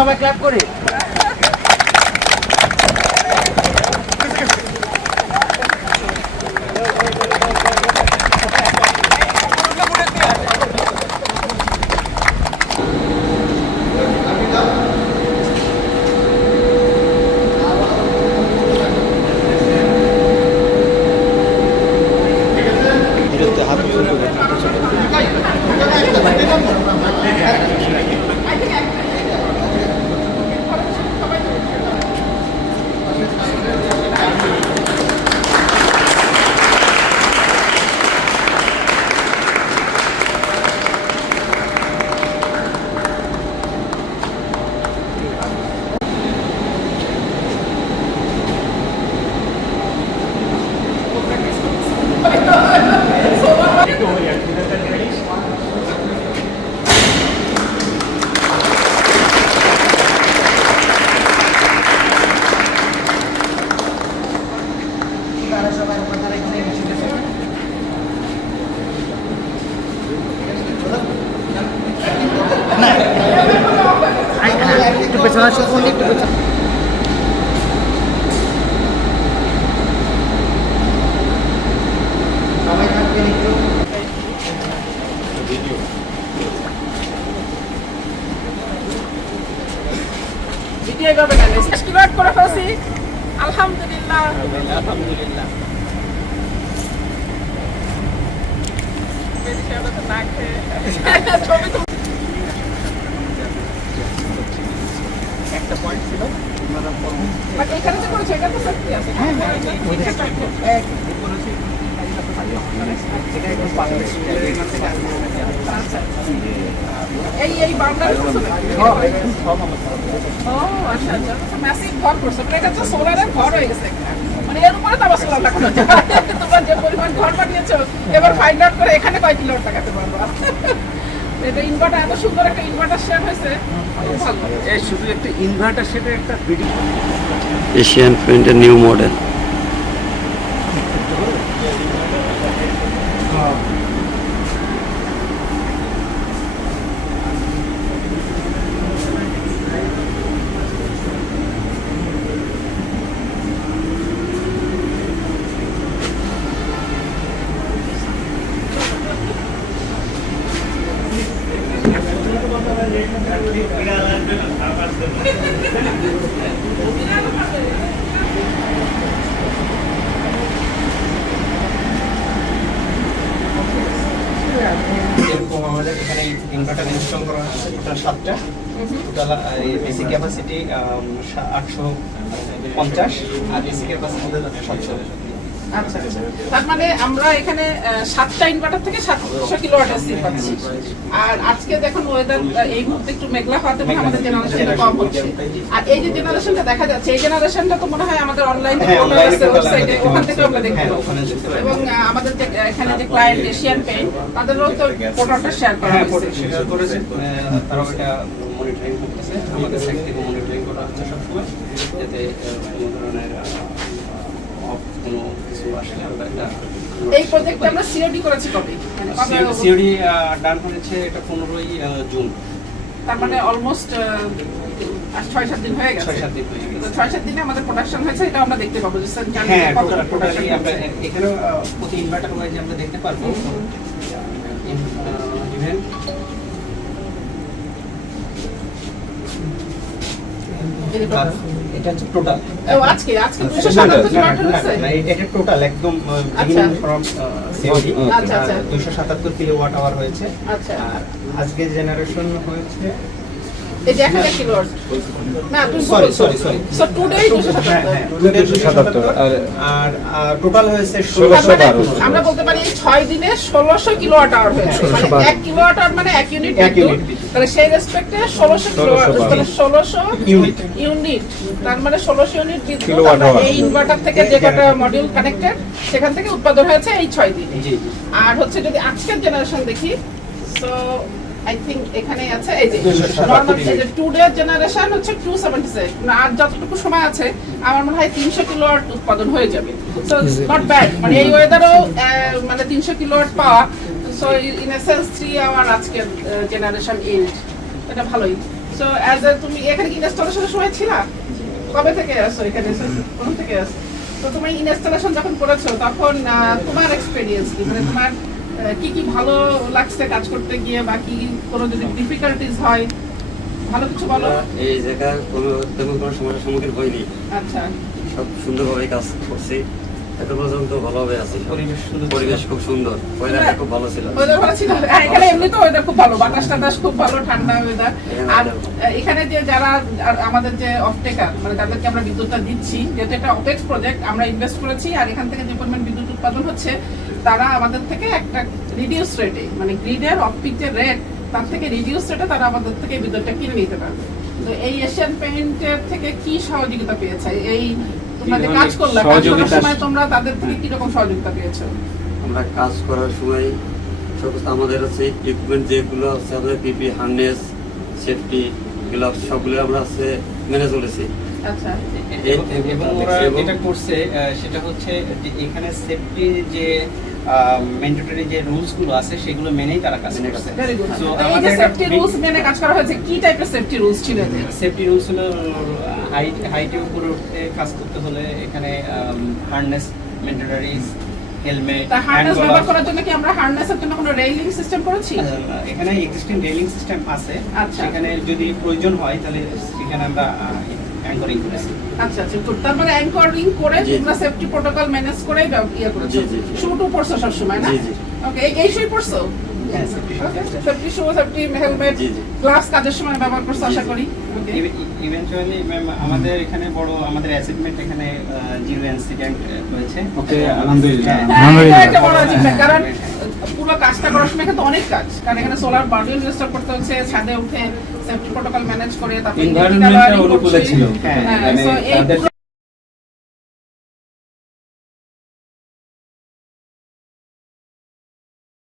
সবাই ক্ল্যাপ করি। আলহামদুলিল্লাহ একটা পয়েন্ট ছিল এখানে যে করেছে এটা তো সত্যি আছে এই বাউন্ডারি ও আচ্ছা আচ্ছা ম্যাসিভ ঘর করছে মানে এটা তো সোলারের ঘর হয়ে গেছে মানে এর উপরে তো আবার সোলার লাগানো তোমরা যে পরিমাণ ঘর বানিয়েছো এবার ফাইন্ড আউট করে এখানে কয় কিলোর টাকাতে পারবো এটা ইনভার্টার এত সুন্দর একটা ইনভার্টার শেড হয়েছে ভালো এই শুধু একটা ইনভার্টার শেডের একটা ভিডিও এশিয়ান পেইন্টের নিউ মডেল এরকম আমাদের এখানে ইনভার্টার ইনস্টল করা হচ্ছে টোটাল 7টা টোটাল এসি ক্যাপাসিটি 850 আর এসি ক্যাপাসিটি 700। আচ্ছা আচ্ছা তার মানে আমরা এখানে 7টা ইনভার্টার থেকে 700 কিলোওয়াট এসি পাচ্ছি আর আজকে দেখুন ওয়েদার এই মুহূর্তে একটু মেঘলা হওয়াতে আমাদের জেনারেশনটা কম হচ্ছে আর এই যে জেনারেশনটা দেখা যাচ্ছে এই জেনারেশনটা তো মনে হয় আমাদের অনলাইনে ওয়েবসাইটে ওখান থেকে আমরা দেখতে পাবো এবং আমাদের যে এখানে যে ক্লায়েন্ট এশিয়ান পেইন্ট তাদেরও তো পোর্টালটা শেয়ার করা হয়েছে শেয়ার করেছে তারাও এটা মনিটরিং করতেছে আমাদের সাইট থেকে মনিটরিং করা হচ্ছে সবসময় যাতে কোনো ধরনের কোনো কিছু আসলে আমরা এটা এই প্রজেক্টে আমরা সিওডি করেছি কবে সিওডি ডান হয়েছে এটা 15ই জুন তার মানে অলমোস্ট 6-7 দিন হয়ে গেছে 6-7 দিন হয়ে গেছে 6-7 দিনে আমাদের প্রোডাকশন হয়েছে এটা আমরা দেখতে পাবো যে হ্যাঁ টোটালি আমরা এখানে প্রতি ইনভার্টার ওয়াইজ আমরা দেখতে পারবো ইভেন এটা হচ্ছে টোটাল আজকে 277 কিলোওয়াট হয়েছে না এটা টোটাল একদম beginning from COD 277 kilowatt hour হয়েছে আচ্ছা আর আজকে জেনারেশন হয়েছে এই যে 1000 কিলোওয়াট না সরি সো টুডে 277 আর টোটাল হয়েছে 1612 আমরা বলতে পারি 6 দিনে 1600 কিলোওয়াট আওয়ার হয়েছে মানে 1 কিলোওয়াট আওয়ার মানে 1 ইউনিট তাহলে সেই রেসপেক্টে 1600 কিলোওয়াট তাহলে 1600 ইউনিট তার মানে 1600 ইউনিট বিদ্যুৎ এই ইনভার্টার থেকে যে কটা মডিউল কানেক্টেড সেখান থেকে উৎপাদন হয়েছে এই 6 দিনে আর হচ্ছে যদি আজকের জেনারেশন দেখি সো I think এখানে আছে এই যে নরমাল এই যে টুডে জেনারেশন হচ্ছে 276 আর যতটুকু সময় আছে আমার মনে হয় 300 কিলোওয়াট উৎপাদন হয়ে যাবে সো নট ব্যাড মানে এই ওয়েদারও মানে 300 কিলোওয়াট পাওয়া so in a sense 3 hour আজকে জেনারেশন এন্ড এটা ভালোই সো অ্যাজ এ তুমি এখানে কি ইনস্টলেশনের সময় ছিলা? কবে থেকে আসো এখানে? কোন থেকে আসো? তো তুমি ইনস্টলেশন যখন করেছো তখন তোমার এক্সপেরিয়েন্স কি, মানে তোমার কি কি ভালো লাগছে কাজ করতে গিয়ে, বা কি কোনো যদি ডিফিকাল্টিজ হয় ভালো কিছু বলো। এই জায়গায় তেমন কোনো সমস্যার সম্মুখীন হয়নি, আচ্ছা, সব সুন্দরভাবে কাজ করছি, এত পর্যন্ত ভালোভাবে আছে। পরিবেশ খুব সুন্দর, ওয়েদারটা খুব ভালো ছিল। ওয়েদার ভালো ছিল। আর এখানে এমনি তো ওয়েদার খুব ভালো, বাতাস টাতাস খুব ভালো, ঠান্ডা ওয়েদার। আর এখানে যে যারা আমাদের যে অফটেকার, মানে তাদেরকে আমরা বিদ্যুৎটা দিচ্ছি, যেহেতু এটা অপেক্স প্রজেক্ট, আমরা ইনভেস্ট করেছি, আর এখান থেকে যে পরিমাণ বিদ্যুৎ উৎপাদন হচ্ছে তারা আমাদের থেকে একটা রিডিউস রেটে, মানে গ্রিডের অফ পিক যে রেট তার থেকে রিডিউস রেটে তারা আমাদের থেকে বিদ্যুৎটা কিনে নিতে পারবে। তো এই এশিয়ান পেইন্টের থেকে কি সহযোগিতা পেয়েছে? এই তোমরা যে কাজ করলে, কাজ করার সময় তোমরা তাদের থেকে কি রকম সহযোগিতা পেয়েছো? আমরা কাজ করার সময় সমস্ত আমাদের হচ্ছে ইকুইপমেন্ট যেগুলো হচ্ছে আমাদের পিপি, হার্নেস, সেফটি গ্লাভস সবগুলো আমরা হচ্ছে মেনে চলেছি। আচ্ছা, এবং ওরা যেটা করছে সেটা হচ্ছে যে এখানে সেফটি যে ম্যান্ডেটরি যে রুলস গুলো আছে সেগুলো মেনেই তারা কাজ করছে। Very good. So, এই যে সেফটি রুলস মেনে কাজ করা হয়েছে, কি টাইপের সেফটি রুলস ছিল এদের? সেফটি রুলস হলো হাইটের উপরে উঠতে কাজ করতে হলে এখানে হার্নেস, ম্যান্ডেটরি, হেলমেট, তা হার্নেস ব্যবহার করার জন্য কি আমরা হার্নেসের জন্য কোনো রেইলিং সিস্টেম করেছি? এখানে এক্সিস্টিং রেলিং সিস্টেম আছে। আচ্ছা। সেখানে যদি প্রয়োজন হয় তাহলে সেখানে আমরা অ্যাঙ্করিং করেছি। আচ্ছা আচ্ছা, তো তারপরে অ্যাঙ্করিং করে জি, জি। তোমরা সেফটি প্রোটোকল ম্যানেজ করেই ইয়ে করেছো। জি, জি, জি। শু টু পরছো সব সময় না? জি, জি। ওকে, এই শুই পরছো? হ্যাঁ, safety shoes আছে। সেফটি শু, সেফটি হেলমেট, জি, জি। গ্লাভস কাজের সময় ব্যবহার করছো আশা করি। ওকে, ইভেন্চুয়ালি ম্যাম আমাদের এখানে বড় আমাদের অ্যাচিভমেন্ট এখানে জিরো ইনসিডেন্ট হয়েছে। ওকে, আলহামদুলিল্লাহ। হ্যাঁ, এটা একটা বড় achievement, কারণ পুরো কাজটা করার সময় কিন্তু অনেক কাজ, কারণ এখানে সোলার বান্ডেল ইনস্টল করতে হচ্ছে, ছাদে উঠে সেফটি প্রোটোকল ম্যানেজ করে, তারপর Environment-টা অনুকূলে ছিল। হ্যাঁ, মানে so এই তাদের পুরো